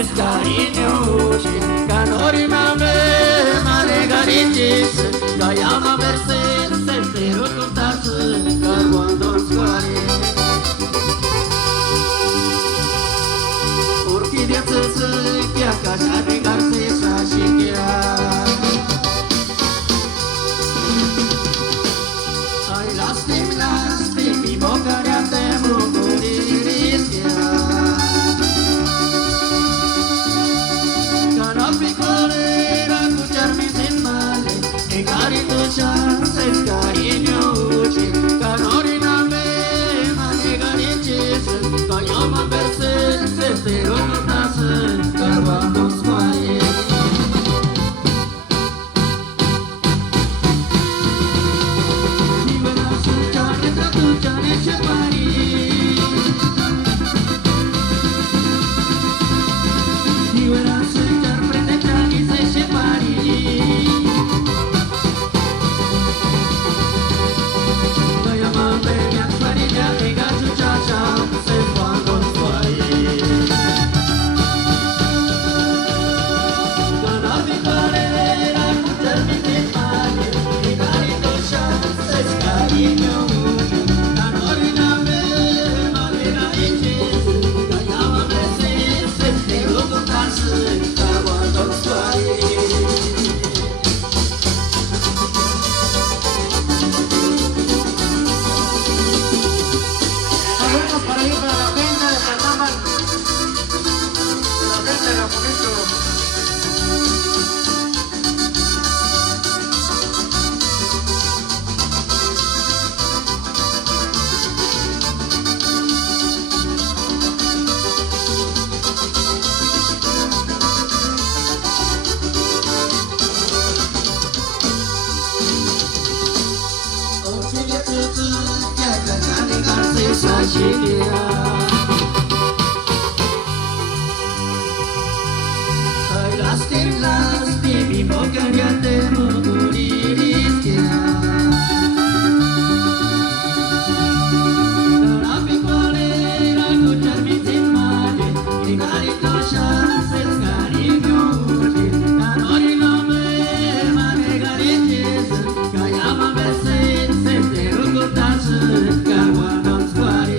Cariñosi, canori mame, mare garigis, gaiama versen, sentero turtas, carguando square. Orchidea țăță, chia cașa de garseșa și chia. Ai lastim, mi bocarea te muguriris chia. Piccolera cu cermi sin male e cari tu chance cariñosi canorina me mane gariches cayama verse pero no tas carvamos guay ni buena su chane tu chane chepari ni buena su Lastim, mi bocarea te muguriris chia. La piccolera cu cermi sin male, e cari tu chance cariñosi, canorina me mane gariches, caiama versen, sentero turtas, carguando square.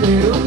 Pero